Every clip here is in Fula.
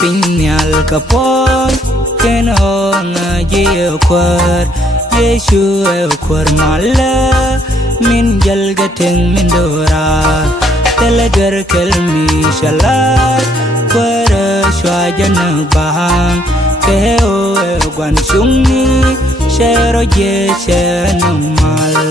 Kuoth Nhial kapon ken honga je kwar Yeshu kwar mala min jalga teng min dora telegar kelmi shalat kwar shwajana bahang keo gwan shungni shero je shenumal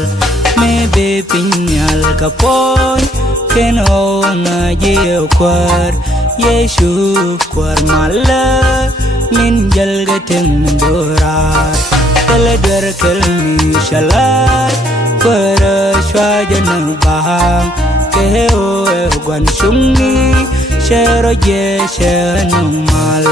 me be pinyal kapon ken honga je kwar Yeshu kwar mala min jalga teng min dora telegar kelmi shalat kwar shwajana bahang keo gwan shungni shero je shenumal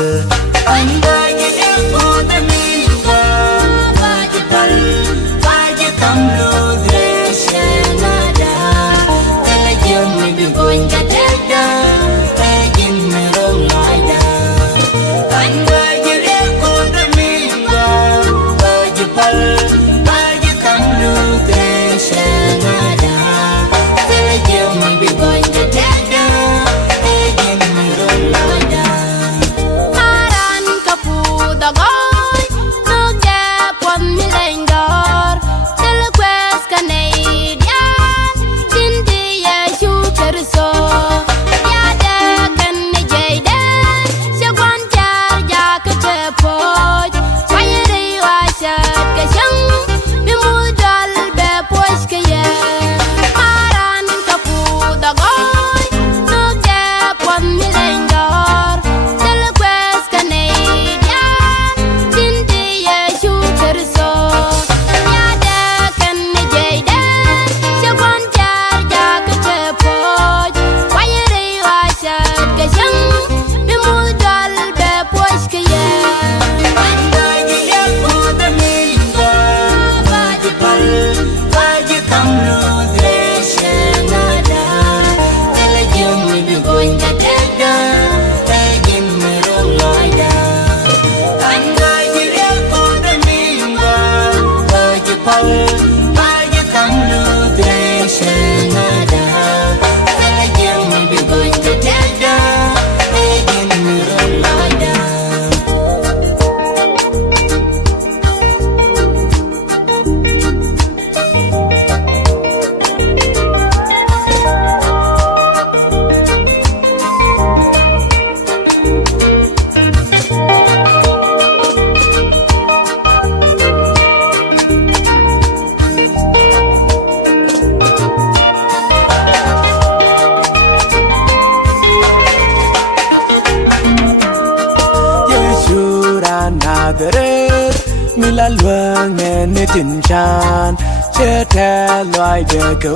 Mila luang ne tin chan che the loi de ko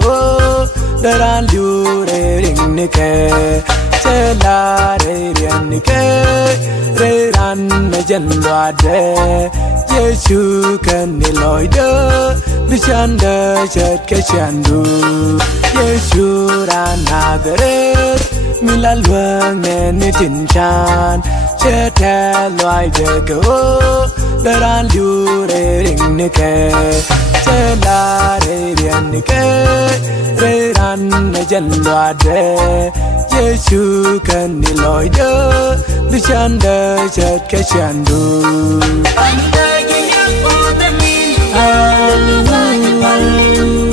raan re ring ne ke che la re rian ne ke re ran ne jan Lɔcdä Yeshu kan ne loi de bishan de chet ke chandu Yeshu ran Mila luang ne tin chan che the loi de ko raan re ring ne ke che la re rian ne ke re ran ne jan Lɔcdä Yeshu kan ne loi de bishan de chet ke chandu Hallelujah